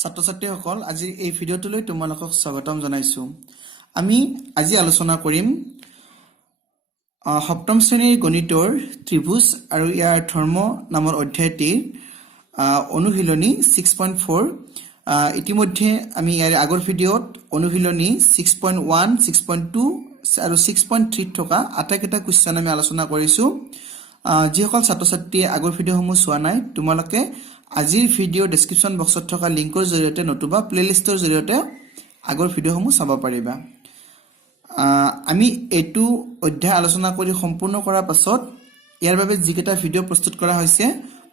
ছাত্ৰ ছাত্ৰীসকল আজি এই ভিডিঅ'টোলৈ তোমালোকক স্বাগতম জনাইছো। আমি আজি আলোচনা কৰিম সপ্তম শ্ৰেণীৰ গণিতৰ ত্ৰিভুজ আৰু ইয়াৰ ধৰ্ম নামৰ অধ্যায়টিৰ অনুশীলনী 6.4 ইতিমধ্যে আমি ইয়াৰ আগৰ ভিডিঅ'ত অনুশীলনী 6.1 6.2 আৰু 6.3 থকা আটাইকেইটা কুৱেশ্যন আমি আলোচনা কৰিছো। যিসকল ছাত্ৰ ছাত্ৰীয়ে আগৰ ভিডিঅ'সমূহ চোৱা নাই তোমালোকে আজিৰ ভিডিঅ' ডেসক্ৰিপশন বক্সত থকা লিংকৰ জৰিয়তে নতুবা প্লেলিষ্টৰ জৰিয়তে আগৰ ভিডিঅ'সমূহ চাব পাৰিবা। আমি এটো অধ্যায় আলোচনা কৰি সম্পূৰ্ণ কৰাৰ পাছত ইয়াৰ বাবে যিকেইটা ভিডিঅ' প্ৰস্তুত কৰা হৈছে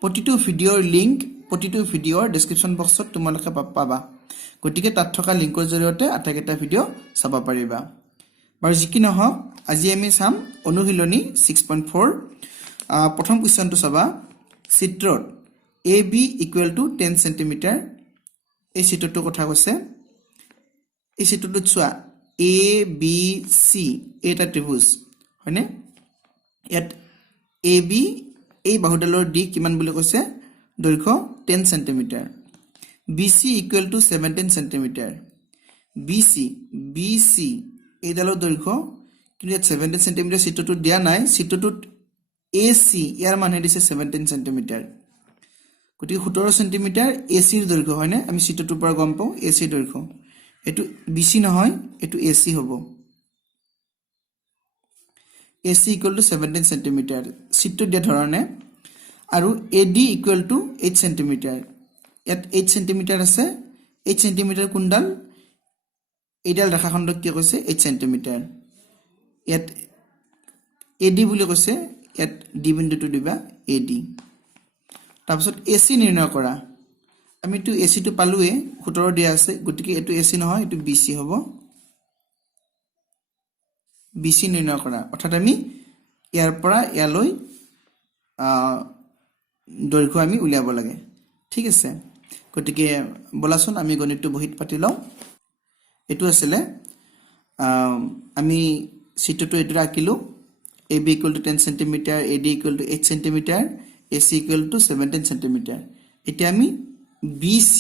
প্ৰতিটো ভিডিঅ'ৰ লিংক প্ৰতিটো ভিডিঅ'ৰ ডেসক্ৰিপশন বক্সত তোমালোকে পাবা। গতিকে তাত থকা লিংকৰ জৰিয়তে আটাইকেইটা ভিডিঅ' চাব পাৰিবা। বাৰু যি কি নহওক আজি আমি চাম অনুশীলনী 6.4 প্ৰথম কুৱেশ্যনটো চাবা। চিত্ৰত AB equal to 10 cm এই চিত্ৰটো কথা কৈছে। এই চিত্ৰটোত চোৱা ABC এটা ত্ৰিভুজ হয়নে? ইয়াত AB এই বাহুডালৰ দিশ কিমান বুলি কৈছে? দৈৰ্ঘ্য 10 cm। BC equal to 17 cm। BC এইডালৰ দৈৰ্ঘ্য কিন্তু ইয়াত 17 cm চিত্ৰটোত দিয়া নাই। চিত্ৰটোত AC ইয়াৰ মান দিছে 17 cm। গতিকে 17 cm AC ৰ দৈৰ্ঘ্য হয়নে? আমি চিত্ৰটোৰ পৰা গম পাওঁ AC দৈৰ্ঘ্য। এটো BC নহয়, এটো AC হ'ব। AC equal to 17 cm চিত্ৰত দিয়া ধৰণে আৰু AD equal to 8 cm। ইয়াত 8 cm আছে। 8 cm কোনডাল? এইডাল ৰেখাখণ্ডক কি কৈছে? 8 cm। ইয়াত AD বুলি কৈছে। ইয়াত D বিন্দুটো দিবা AD। তাৰপিছত AC নিৰ্ণয় কৰা। আমি তো AC টো পালোৱে 17 দিয়া আছে। গতিকে এটো AC নহয়, এটো BC হ'ব। BC নিৰ্ণয় কৰা অৰ্থাৎ আমি ইয়াৰ পৰা ইয়ালৈ দৈৰ্ঘ্য আমি উলিয়াব লাগে। ঠিক আছে। গতিকে বলাচোন আমি গণিতটো বহিত পাতি লওঁ। এটো আছিল আমি চিত্ৰটো এটো ৰাখিলো। AB equal to 10 cm, AD equal to 8 cm, AC equal to 17 cm। এতিয়া আমি BC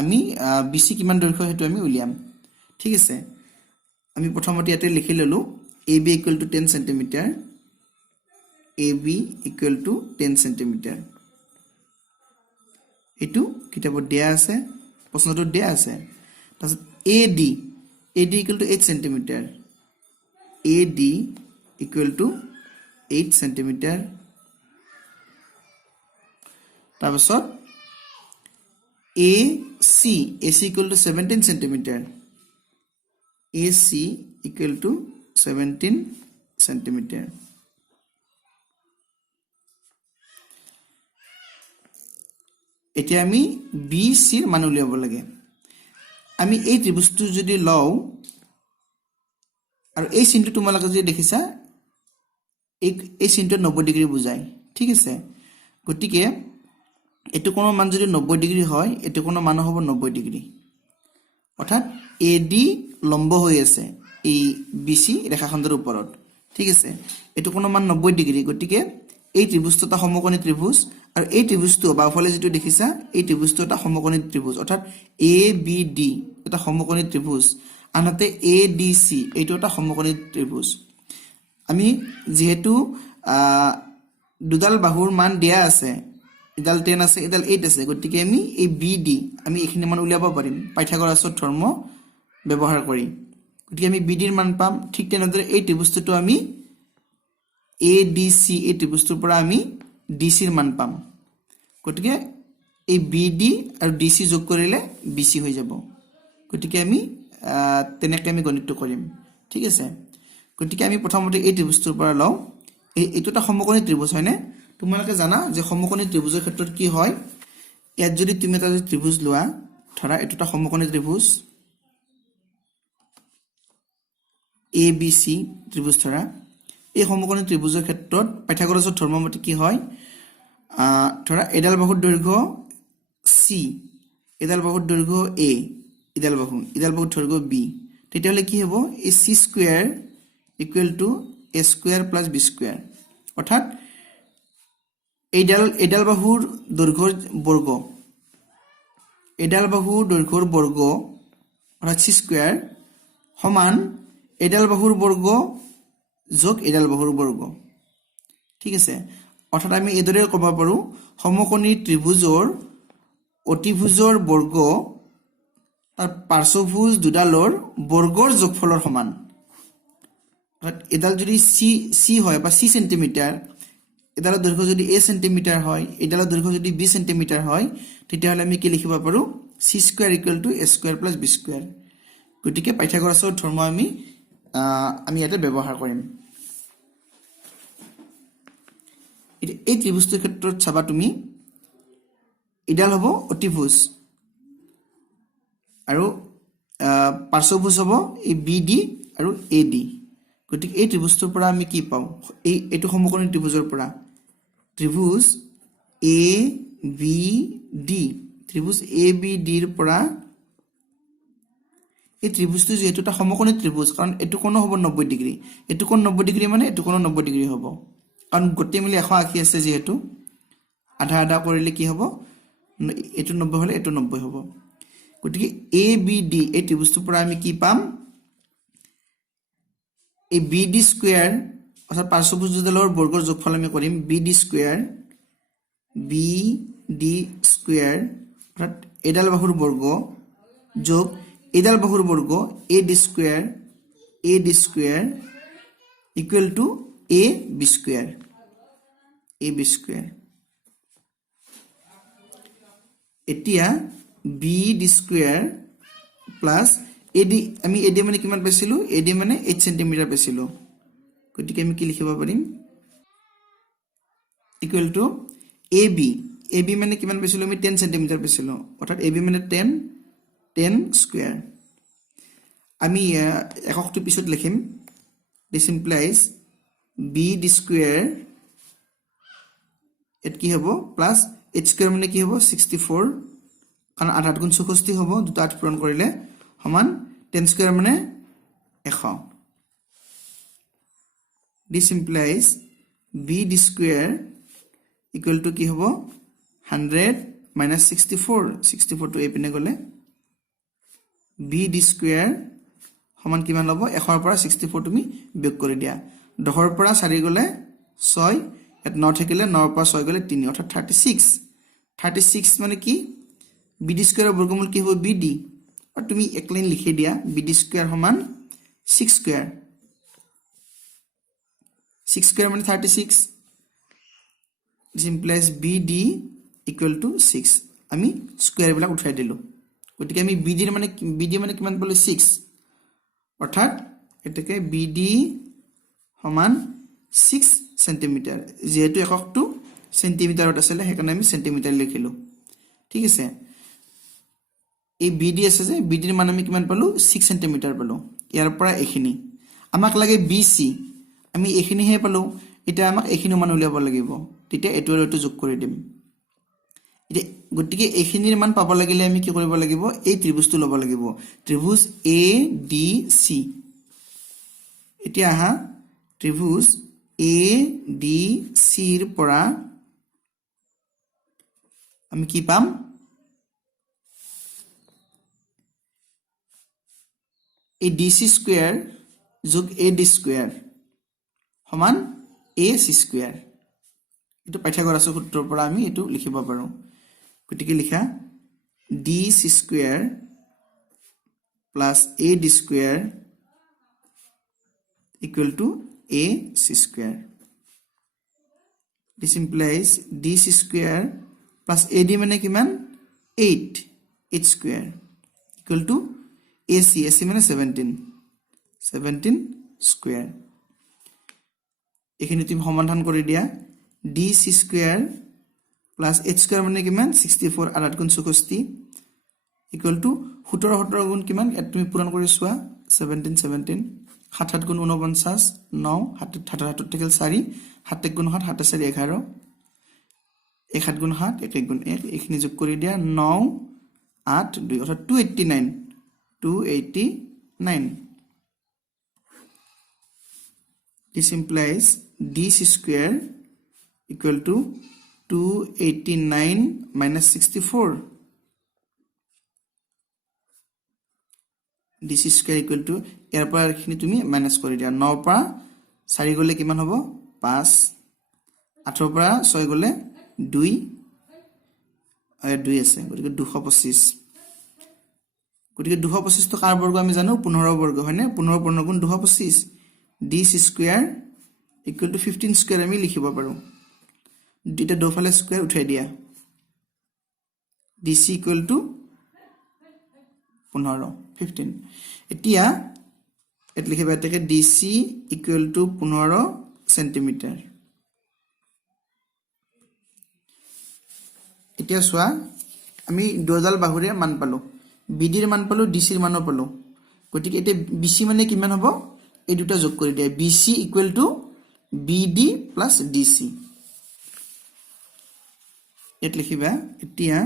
আমি BC কিমান দৈৰ্ঘ্য হেতু আমি উলিয়াম। ঠিক আছে। আমি প্ৰথমতে ইয়াতে লিখি ললো AB equal to 10 cm, AB equal to 10 cm। এটো কিতাপত দিয়া আছে, প্ৰশ্নটোত দিয়া আছে। তাৰপিছত AD equal to 8 cm, AD equal to 8 cm। তাৰপিছত AC equal to 17 cm, AC equal to 17 cm। এতিয়া আমি BC ৰ মান উলিয়াব লাগে। আমি এই ত্ৰিভুজটো যদি লওঁ আৰু এই চিনটো তোমালোকে যদি দেখিছা এই চিনটো 90 ডিগ্ৰী বুজায়। ঠিক আছে। গতিকে এটো কোন মান যদি 90 ডিগ্ৰী হয় এটো কোন মান হ'ব 90 ডিগ্ৰী। অৰ্থাৎ AD লম্ব হৈ আছে এই BC ৰেখাখণ্ডৰ ওপৰত। ঠিক আছে। এটো কোন মান 90 ডিগ্ৰী। গতিকে এই ত্ৰিভুজটো এটা সমকোণী ত্ৰিভুজ আৰু এই ত্ৰিভুজটো বাওফালে যেটো দেখিছা এই ত্ৰিভুজটো এটা সমকোণী ত্ৰিভুজ। অৰ্থাৎ ABD এটা সমকোণী ত্ৰিভুজ। আনহাতে ADC এইটো এটা সমকোণী ত্ৰিভুজ। আমি যেহেতু দুডাল বাহুৰ মান দিয়া আছে, এডাল 10 আছে এডাল 8 আছে। গতিকে আমি এই BD আমি এখিনি মান উলিয়াব পাৰিম পাইথাগোৰাছৰ ধৰ্ম ব্যৱহাৰ কৰি। গতিকে আমি BD ৰ মান পাম। ঠিক তেনেদৰে এই ত্ৰিভুজটো আমি ADC এই ত্ৰিভুজটোৰ পৰা আমি DC ৰ মান পাম। গতিকে এই BD আৰু DC যোগ কৰিলে BC হৈ যাব। গতিকে আমি তেনেকৈ আমি গণিতটো কৰিম। ঠিক আছে। গতিকে আমি প্ৰথমতে এই ত্ৰিভুজটোৰ পৰা লওঁ। এইটো এটা সমকোণী ত্ৰিভুজ হয়নে? তোমালোকে জানা যে সমকোণী ত্ৰিভুজৰ ক্ষেত্ৰত কি হয়? ইয়াত যদি তুমি এটা ত্ৰিভুজ লোৱা, ধৰা এইটো এটা সমকোণী ত্ৰিভুজ ABC ত্ৰিভুজ ধৰা। এই সমকোণী ত্ৰিভুজৰ ক্ষেত্ৰত পাইথাগোৰাছৰ ধৰ্ম মতে কি হয়? ধৰা এডাল বাহুৰ দৈৰ্ঘ্য C, এডাল বাহুৰ দৈৰ্ঘ্য A, এডাল বাহুৰ দৈৰ্ঘ্য B। তেতিয়াহলে কি হ'ব? এই C square equal to A square plus B square. অৰ্থাৎ এডাল বাহুৰ দৈৰ্ঘ্যৰ বৰ্গ এডাল বাহুৰ দৈৰ্ঘ্যৰ বৰ্গ অৰ্থাৎ চি স্কুৱেৰ সমান এডাল বাহুৰ বৰ্গ যোগ এডাল বাহুৰ বৰ্গ ঠিক আছে অৰ্থাৎ আমি এদৰে ক'ব পাৰো সমকোণী ত্ৰিভুজৰ অতিভুজৰ বৰ্গ তাৰ পাৰ্শ্বভুজ দুডালৰ বৰ্গৰ যোগফলৰ সমান অৰ্থাৎ এডাল যদি সি হয় বা সি সেন্টিমিটাৰ এডালৰ দৈৰ্ঘ্য যদি a সেন্টিমিটাৰ হয় এডালৰ দৈৰ্ঘ্য যদি b সেন্টিমিটাৰ হয় তেতিয়াহ'লে আমি কি লিখিব পাৰো c square equal to a square plus b square গতিকে পাইথাগোৰাছৰ ধৰ্ম আমি ইয়াতে ব্যৱহাৰ কৰিম এই ত্ৰিভুজটোৰ ক্ষেত্ৰত চাবা তুমি এডাল হ'ব অতিভুজ আৰু পাৰ্শ্বভুজ হ'ব এই BD আৰু AD গতিকে এই ত্ৰিভুজটোৰ পৰা আমি কি পাওঁ এইটো সমকোণী ত্ৰিভুজৰ পৰা ত্ৰিভুজ ABD ত্ৰিভুজ ABD ৰ পৰা এই ত্ৰিভুজটো যেহেতু এটা সমকোণী ত্ৰিভুজ কাৰণ এটো কোণ হ'ব 90 ডিগ্ৰী এটো কোণ 90 ডিগ্ৰী মানে এটো কোণ 90 ডিগ্ৰী হ'ব কাৰণ গোটেই মিলি 180 আছে যেহেতু আধা আধা কৰিলে কি হ'ব এটো 90 হলে এটো 90 হ'ব গতিকে ABD এই ত্ৰিভুজটোৰ পৰা আমি কি পাম এই BD স্কয়াৰ অৰ্থাৎ পাৰ্শ্বভুজ দুডালৰ বৰ্গৰ যোগফল আমি কৰিম BD স্কয়াৰ অৰ্থাৎ এডাল বাহুৰ বৰ্গ যোগ এডাল বাহুৰ বৰ্গ AD square equal to AB square এতিয়া BD স্কয়াৰ প্লাস AD আমি AD মানে কিমান পাইছিলো AD মানে 8 সেমি পাইছিলো গতিকে আমি কি লিখিব পাৰিম ইকুৱেল টু AB মানে কিমান পাইছিলো আমি 10 সেমি পাইছিলো অৰ্থাৎ AB মানে 10 স্কয়াৰ আমি এককটো পিছত লিখিম this implies BD স্কয়াৰ এত কি হ'ব প্লাস h স্কয়াৰ মানে কি হ'ব 64 কাৰণ 8 গুণ 64 হ'ব দুটা 8 পূৰণ কৰিলে সমান 10 স্কয়াৰ মানে 100 this implies BD square equal to কি হ'ব 100 minus 64 to a পিনে গলে BD স্কয়াৰ সমান কিমান হ'ব 100 ৰ পৰা 64 তুমি বিয়োগ কৰি দিয়া 10 ৰ পৰা 4 গলে 6 এত 9 থাকিলে 9 ৰ পৰা 6 গলে 3 অৰ্থাৎ 36 মানে কি BD স্কয়াৰৰ বৰ্গমূল কি হ'ব BD আৰু তুমি এক লাইন লিখি দিয়া BD স্কয়াৰ সমান 6 স্কয়াৰ মানে 36 this implies BD equal to 6 আমি স্কয়াৰ বিলাক উঠাই দিলো গতিকে আমি BD মানে কিমান পালো 6 অৰ্থাৎ এটাকে BD সমান 6 সেন্টিমিটাৰ যেহেতু এককটো সেন্টিমিটাৰত আছিল হেকাৰণে আমি সেন্টিমিটাৰ লিখিলো ঠিক আছে এই BD আছে যে BD ৰ মান আমি কিমান পালো 6 সেন্টিমিটাৰ পালো ইয়াৰ পৰা এখিনি আমাক লাগে BC আমি এখিনি হে পালো এটা আমাক এখিনি মান উলিয়াব লাগিব তেতিয়া এটো আৰু এটো যোগ কৰি দিম এটা গটিকে এখিনিৰ মান পাব লাগিলে আমি কি কৰিব লাগিব এই ত্ৰিভুজটো লব লাগিব ত্ৰিভুজ ADC এতিয়া আহা ত্ৰিভুজ ADC ৰ পৰা আমি কি পাম এই DC স্কয়াৰ যোগ AD স্কয়াৰ সমান AC স্কয়াৰ এটো পাইথাগোৰাছৰ সূত্ৰৰ পৰা আমি এটো লিখিব পাৰো গতিকে লিখা DC square plus AD square equal to AC square this implies DC square plus AD মানে কিমান 8 স্কয়াৰ equal to AC মানে 17 স্কয়াৰ এখিনি তুমি সমাধান কৰি দিয়া DC square plus h square মানে কিমান 64 8 গুণ 64 equal to 17 গুণ কিমান তুমি পূৰণ কৰি চোৱা 17 7 গুণ 49 9 7 টেকেল 4 7 গুণ 7 7 4 11 1 গুণ 7 1 গুণ 1 এখিনি যোগ কৰি দিয়া 9 8 2 অৰ্থাৎ 289 this implies DC square equal to 289 minus 64 DC square equal to ইয়াৰ পৰা খিনি তুমি মাইনাস কৰি দিয়া 9 পৰা 4 গলে কিমান হ'ব 5 8 পৰা 6 গলে 2 2 আছে গতিকে 225 গতিকে 225 তো কাৰ বৰ্গ আমি জানো 15 বৰ্গ হয়নে 15 পূৰ্ণ গুণ 225 DC square equal to 15 square আমি লিখিব পাৰো দুটা দুফালে স্কয়াৰ উঠাই দিয়া DC equal to 15 এতিয়া এত লিখিবা এটাকে DC equal to 15 সেন্টিমিটার এতিয়া সোয়া আমি দুডাল বাহুৰে মান পালো BD ৰ মান পালো DC ৰ মানো পালো গতিকে এতে BC মানে কিমান হ'ব এই দুটা যোগ কৰি দিয়া BC equal to BD plus DC এত লিখিবা এতিয়া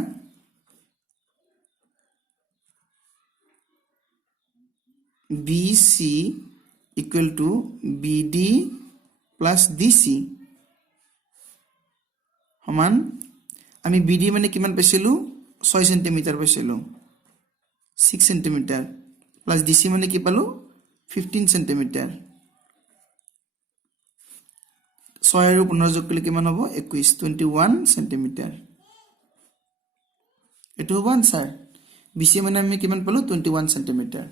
BC equal to BD plus DC সমান আমি BD মানে কিমান পাইছিলো 6 সেন্টিমিটার পাইছিলো 6 সেন্টিমিটার plus DC মানে কি পালো 15 সেন্টিমিটার 6 আৰু 15 যোগ কৰিলে কিমান হ'ব 21 সেন্টিমিটাৰ এটো হ'ব আনসাৰ BC মানে আমি কিমান পালো 21 সেন্টিমিটাৰ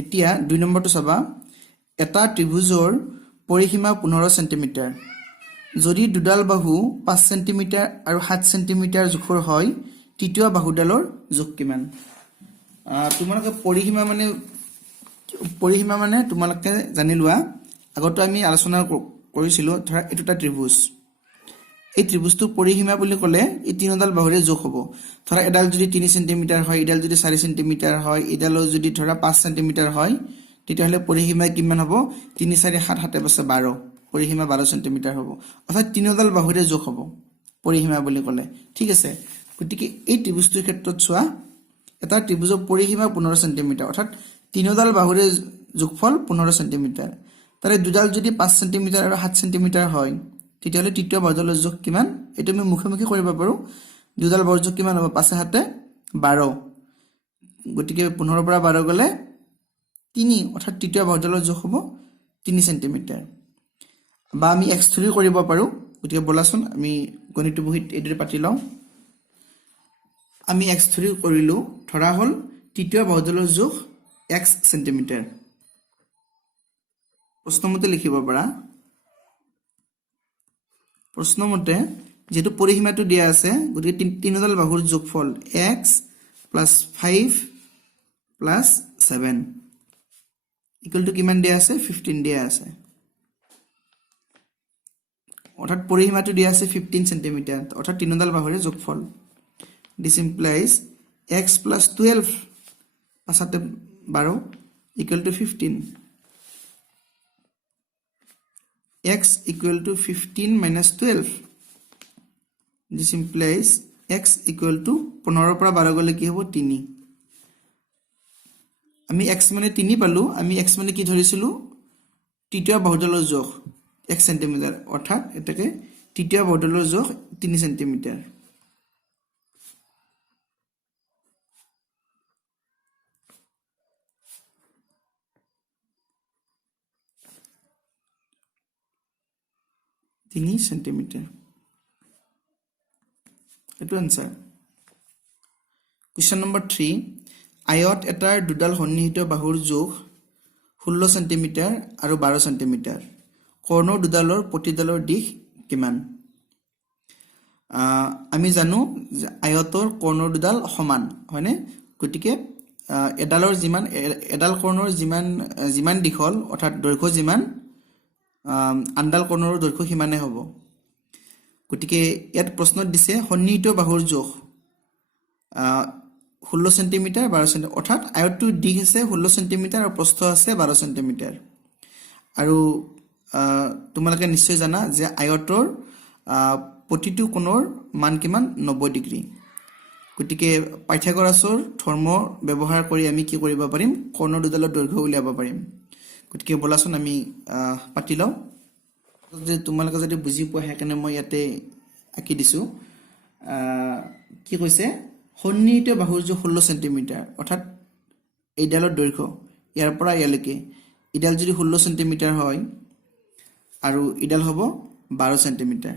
এতিয়া 2 নম্বৰটো চাবা এটা ত্ৰিভুজৰ পৰিসীমা 15 সেন্টিমিটাৰ যদি দুডাল বাহু 5 সেন্টিমিটাৰ আৰু 7 সেন্টিমিটাৰ জোখৰ হয় তৃতীয় বাহুডালৰ জোখ কিমান তোমালোকে পৰিসীমা মানে তোমালোকে জানি লোৱা আগতে আমি আলোচনা কৰিছিলো ধৰা এটোটা ত্ৰিভুজ এই ত্ৰিভুজটো পৰিসীমা বুলি ক'লে এই তিনিডাল বাহুৰে যোগ হ'ব ধৰা এডাল যদি 3 সেন্টিমিটাৰ হয় এডাল যদি 4 সেন্টিমিটাৰ হয় এডালৰ যদি ধৰা 5 সেন্টিমিটাৰ হয় তেতিয়াহলে পৰিসীমা কিমান হ'ব 3 4 7 7 বছে 12 পৰিসীমা 12 সেন্টিমিটাৰ হ'ব অৰ্থাৎ তিনিডাল বাহুৰে যোগ হ'ব পৰিসীমা বুলি ক'লে ঠিক আছে গতিকে এই ত্ৰিভুজটোৰ ক্ষেত্ৰত চোৱা এটা ত্ৰিভুজৰ পৰিসীমা 15 সেন্টিমিটাৰ অৰ্থাৎ তিনিডাল বাহুৰে যোগফল 15 সেন্টিমিটাৰ তাৰে দুডাল যদি 5 সেন্টিমিটাৰ আৰু 7 সেন্টিমিটাৰ হয় তেতিয়াহলে তৃতীয় বাহুডালৰ যোগ কিমান এটা আমি মুখে কৰিব পাৰো দুডাল বাহুৰ যোগ কিমান হ'ব 5 7 12 গতিকে 15 পৰা 12 গলে 3 অৰ্থাৎ তৃতীয় বাহুডালৰ যোগ হ'ব 3 সেন্টিমিটাৰ বা আমি x3 কৰিব পাৰো গতিকে বলাচোন আমি গণিত বহিত এদৰে পাতি লওঁ আমি x3 কৰিলো ধৰা হল তৃতীয় বাহুডালৰ যোগ x সেন্টিমিটাৰ প্ৰশ্নমতে লিখিব পাৰা প্ৰশ্নমতে যেটো পৰিসীমাটো দিয়া আছে গতিকে তিনিডাল বাহুৰ যোগফল x + 5 + 7 ইকুৱেল টু কিমান দিয়া আছে 15 দিয়া আছে অৰ্থাৎ পৰিসীমাটো দিয়া আছে 15 সেন্টিমিটাৰ অৰ্থাৎ তিনিডাল বাহুৰে যোগফল this implies x + 12 পাছতে 12 equal to 15 x equal to 15 minus 12 this implies x equal to 15 পৰা 12 গলে কি হ'ব 3 আমি x মানে 3 পালো আমি x মানে কি ধৰিছিলো তৃতীয় বাহুডালৰ যোগ 1 সেন্টিমিটাৰ অৰ্থাৎ এটাকে তৃতীয় বাহুডালৰ যোগ 3 সেন্টিমিটাৰ তিনি সেন্টিমিটাৰ এটো আনসাৰ কোয়েশ্চন নম্বৰ 3 আয়ত এটাৰ দুডাল সন্নিহিত বাহুৰ যোগ 16 সেন্টিমিটাৰ আৰু 12 সেন্টিমিটাৰ কৰ্ণৰ দুডালৰ প্ৰতিডালৰ দিশ কিমান আমি জানো যে আয়তৰ কৰ্ণৰ দুডাল সমান হয়নে গতিকে এডালৰ যিমান এডাল কৰ্ণৰ যিমান দীঘল অৰ্থাৎ দৈৰ্ঘ্য যিমান আন্ডাল কৰ্ণৰ দৈৰ্ঘ্য কিমানে হ'ব গতিকে ইয়াত প্ৰশ্নত দিছে সন্নিহিত বাহুৰ যোগ 16 সেন্টিমিটাৰ 12 সেন্টিমিটাৰ অৰ্থাৎ আয়তটোৰ দিশ আছে 16 সেন্টিমিটাৰ আৰু প্ৰস্থ আছে 12 সেন্টিমিটাৰ আৰু তোমালোকে নিশ্চয় জানা যে আয়তৰ প্ৰতিটো কোণৰ মান কিমান 90 ডিগ্ৰী গতিকে পাইথাগোৰাছৰ ধৰ্ম ব্যৱহাৰ কৰি আমি কি কৰিব পাৰিম কৰ্ণৰ দুডালৰ দৈৰ্ঘ্য উলিয়াব পাৰিম গতিকে বলাচোন আমি পাতি লওঁ যে তোমালোকে যদি বুজি পোৱা হেকেনে মই ইয়াতে আকি দিছো কি কৈছে সন্নিহিত বাহুৰ যোগ 16 সেন্টিমিটাৰ অৰ্থাৎ এইডালৰ দৈৰ্ঘ্য ইয়াৰ পৰা ইয়ালৈকে ইডাল যদি 16 সেন্টিমিটাৰ হয় আৰু ইডাল হ'ব 12 সেন্টিমিটাৰ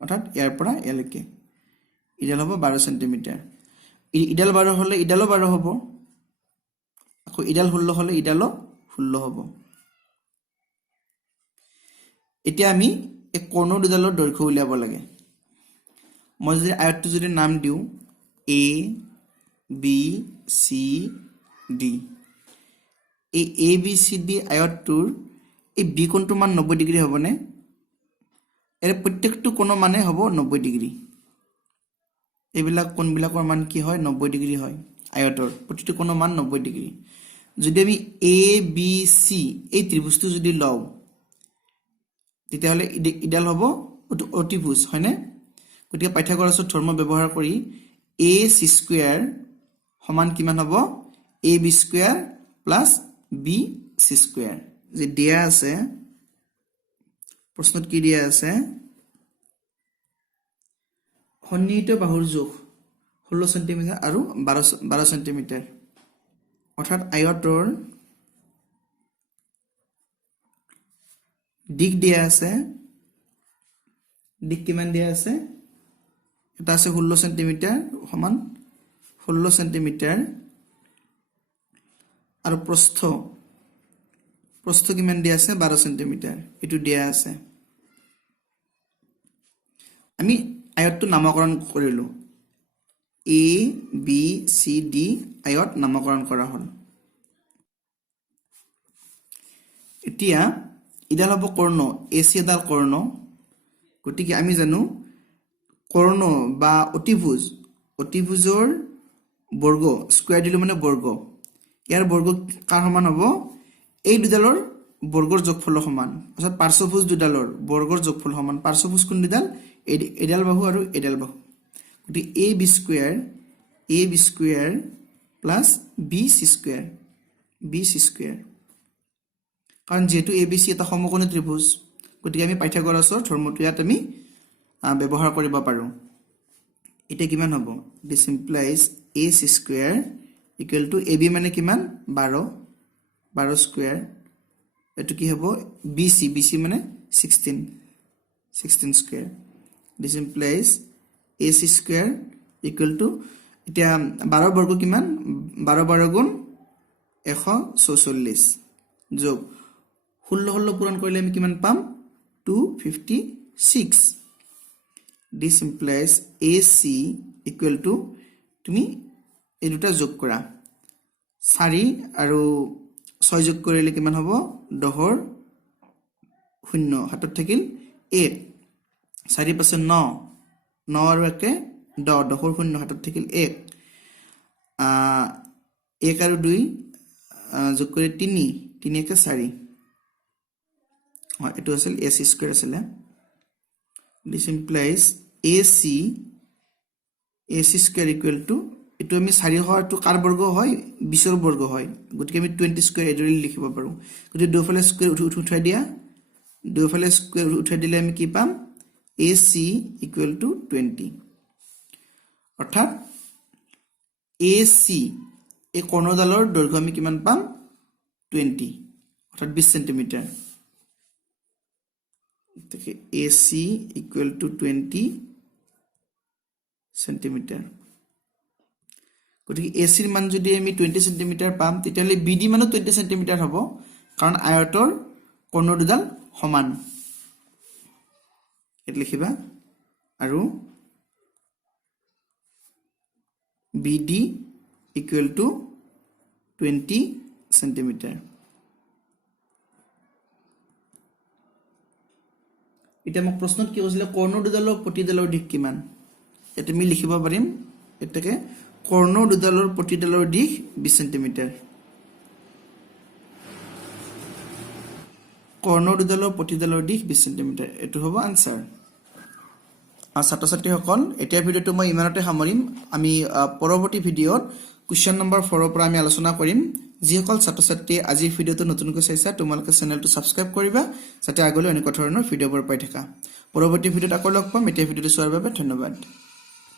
অৰ্থাৎ ইয়াৰ পৰা ইয়ালৈকে ইডাল হ'ব 12 সেন্টিমিটাৰ ইডাল 12 হলে ইডালো 12 হ'ব আকৌ ইডাল 16 হলে ইডালো 16 হ'ব এতিয়া আমি এই কৰ্ণ দুডালৰ দৈৰ্ঘ্য উলিয়াব লাগে মই যদি আয়তটো যদি নাম দিও A B C D এই A B C D আয়তটোৰ এই বি কোণটোৰ মান 90 ডিগ্ৰী হ'বনে এৰ প্ৰত্যেকটো কোণ মানে হ'ব 90 ডিগ্ৰী এইবিলাক কোণবিলাকৰ মান কি হয় 90 ডিগ্ৰী হয় আয়তৰ প্ৰতিটো কোণৰ মান 90 ডিগ্ৰী যদি আমি A B C এই ত্ৰিভুজটো যদি লও তেতিয়াহলে ইডাল হ'ব অতিভুজ হয়নে গতিকে পাইথাগোৰাছৰ ধৰ্ম ব্যৱহাৰ কৰি AC স্কয়াৰ সমান কিমান হ'ব AB square plus BC square যে দিয়া আছে প্ৰশ্নত কি দিয়া আছে সন্নিহিত বাহুৰ জোখ 16 সেন্টিমিটাৰ আৰু 12 সেন্টিমিটাৰ অৰ্থাৎ আয়তৰ দিক দিয়া আছে দিক কিমান দিয়া আছে এটা আছে 16 সেন্টিমিটাৰ সমান 16 সেন্টিমিটাৰ আৰু প্ৰস্থ কিমান দিয়া আছে 12 সেন্টিমিটাৰ এটো দিয়া আছে আমি আয়তটো নামকৰণ কৰিলো A B C D আয়ত নামকৰণ কৰা হল এতিয়া ইডাল হ'ব কৰ্ণ AC এডাল কৰ্ণ গতিকে আমি জানো কৰ্ণ বা অতিভুজৰ বৰ্গ স্কয়াৰ দিলে মানে বৰ্গ ইয়াৰ বৰ্গ কাৰ সমান হ'ব এই দুডালৰ বৰ্গৰ যোগফলৰ সমান অৰ্থাৎ পাৰ্শ্বভুজ দুডালৰ বৰ্গৰ যোগফল সমান পাৰ্শ্বভুজ কোন দুডাল এডাল বাহু আৰু এডাল বাহু গতিকে AB square plus BC square কাৰণ যেহেতু ABC এটা সমকোণী ত্ৰিভুজ গতিকে আমি পাইথাগোৰাছৰ ধৰ্মটো ইয়াত আমি ব্যৱহাৰ কৰিব পাৰো এটা কিমান হ'ব this implies AC square equal to AB মানে কিমান 12 স্কয়াৰ এটো কি হ'ব BC মানে 16 square this implies AC square equal to এতিয়া 12 বৰ্গ কিমান 12 গুণ 144 যোগ 16 পূৰণ কৰিলে আমি কিমান পাম 256 this implies AC equal to তুমি এই দুটা যোগ কৰা 4 আৰু 6 যোগ কৰিলে কিমান হ'ব 10 ৰ 0 হাতত থাকিল 1 4 পাছে 9 আৰু 1 10 ৰ 0 হাতত থাকিল 1 1 আৰু 2 যোগ কৰি 3 কে 4 এটো আছিল AC স্কয়াৰ আছিল this implies AC square equal to এটো আমি 4 হয়টো কাৰ বৰ্গ হয় 20 ৰ বৰ্গ হয় গতিকে আমি 20 স্কয়াৰ এদৰি লিখিব পাৰো গতিকে দুফালে স্কয়াৰ উঠাই দিয়া দুফালে স্কয়াৰ উঠাই দিলে আমি কি পাম AC ইকুৱেল টু 20 অৰ্থাৎ AC এই কৰ্ণডালৰ দৈৰ্ঘ্য আমি কিমান পাম 20 অৰ্থাৎ 20 সেন্টিমিটাৰ দেখে AC equal to 20 সেন্টিমিটার গতিকে AC এর মান যদি আমি 20 সেন্টিমিটার পাম তেতিয়ালে BD মানো 20 সেন্টিমিটার হ'ব কাৰণ আয়তৰ কৰ্ণ দুডাল সমান এত লিখিবা আৰু BD equal to 20 সেন্টিমিটাৰ এটা মোক প্ৰশ্নত কি কৈছিল কৰ্ণ দুডালৰ প্ৰতিডালৰ দিশ কিমান এটা আমি লিখিব পাৰিম এটাকে কৰ্ণ দুডালৰ প্ৰতিডালৰ দিশ 20 সেন্টিমিটাৰ কৰ্ণ দুডালৰ প্ৰতিডালৰ দিশ 20 সেন্টিমিটাৰ এটো হ'ব আনসাৰ ছাত্ৰ ছাত্ৰীসকল এতিয়া ভিডিওটো মই ইমানতে সামৰিম আমি পৰৱৰ্তী ভিডিওত কোৱেশ্চন নম্বৰ 4 ৰ পৰা আমি আলোচনা কৰিম যিসকল ছাত্ৰ ছাত্ৰী আজি ভিডিওটো নতুনকৈ চাইছা তোমালোকে চেনেলটো সাবস্ক্ৰাইব কৰিবা যাতে আগলৈ এনেকুৱা ধৰণৰ ভিডিওবোৰ পাই থাকা পৰৱৰ্তী ভিডিওত আকৌ লগ পাম এতিয়া ভিডিওটো চোৱাৰ বাবে ধন্যবাদ